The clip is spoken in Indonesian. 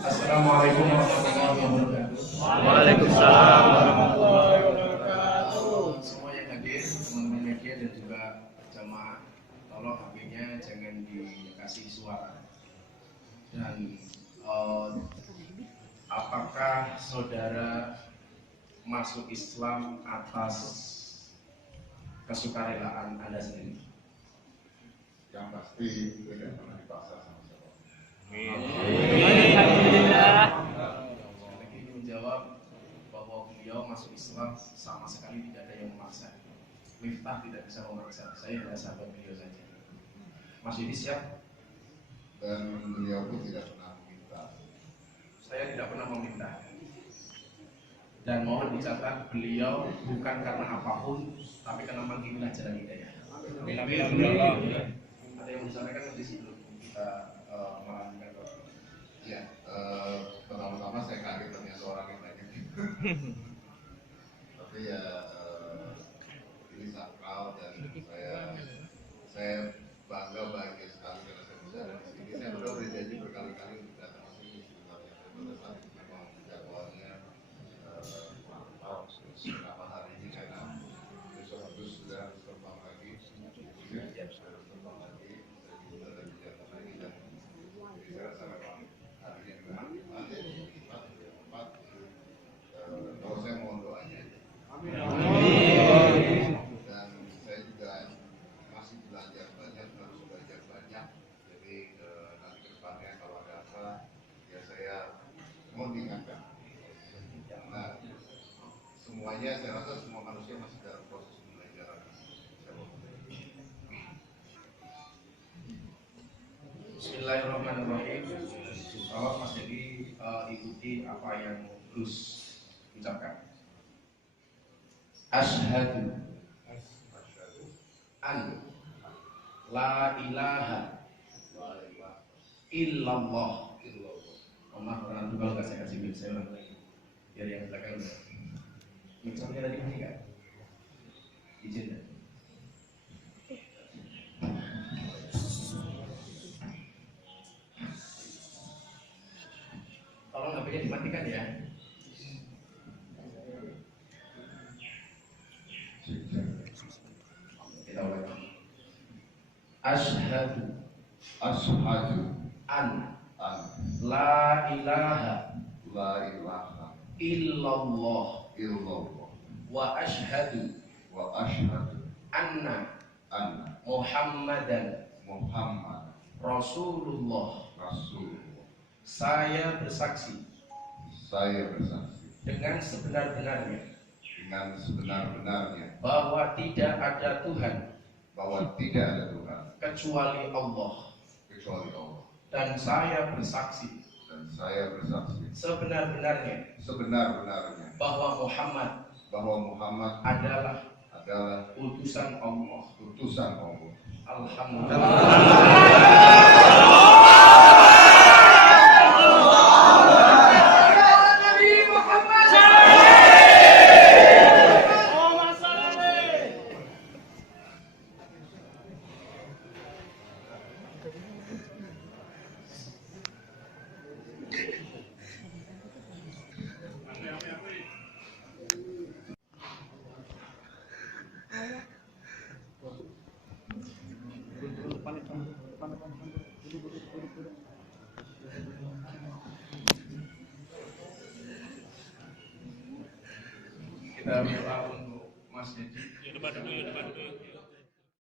Assalamualaikum warahmatullahi wabarakatuh. Waalaikumsalam warahmatullahi wabarakatuh. Semua yang hadir, teman-teman media dan juga jamaah, tolong HP-nya jangan dikasih suara. Dan apakah saudara masuk Islam atas kesukarelaan Anda sendiri? Yang pasti tidak pernah dipaksa sama siapa. Alhamdulillah. Lagi menjawab bahwa beliau masuk Islam sama sekali tidak ada yang memaksa. Miftah tidak bisa memaksa. Saya hanya sahabat beliau saja. Mas Yudi siap? Dan beliau pun tidak pernah meminta. Saya tidak pernah meminta. Dan mohon dicatat, beliau bukan karena apapun, tapi karena manggilan jalan hidayah. Ada yang disampaikan di situ kita melanjutkan. Ya, pertama-tama saya kaget ternyata orang yang banyak. Tapi ya ini sakral dan saya bangga bahagia sekali karena saya bisa ada di sini. Saya sudah berjanji berkali-kali untuk datang ke sini sebenarnya. Pada saat memang jadwalnya beberapa hari ini karena besok harus sudah terbang lagi. Harus terbang lagi. Saya juga ada kegiatan lagi dan jadi saya rasa memang hari ini memang tempat. Kalau saya mohon doanya. Dan saya juga masih belajar banyak, harus belajar banyak. Jadi nanti ke depannya kalau ada apa, ya saya mohon diingatkan. Karena semuanya, saya rasa semua manusia masih dalam proses pembelajaran. Bismillahirrahmanirrahim. Kalau Mas Dedi ikuti apa yang Gus ucapkan. Asyhadu an la ilaha illallah. Maaf karena tunggal nggak saya kasih mic saya ulang lagi. Biar yang belakang mic-nya tadi mati kan? Izin ya. Tolong HP-nya dimatikan ya. Kita ulang. Asyhadu an la ilaha illallah wa asyhadu anna Muhammadan Rasulullah. Saya bersaksi dengan sebenar-benarnya bahwa tidak ada Tuhan kecuali Allah. Dan saya bersaksi sebenar-benarnya bahwa Muhammad adalah utusan Allah. Alhamdulillah. Kita berdoa untuk Mas Dedi. Depan dulu.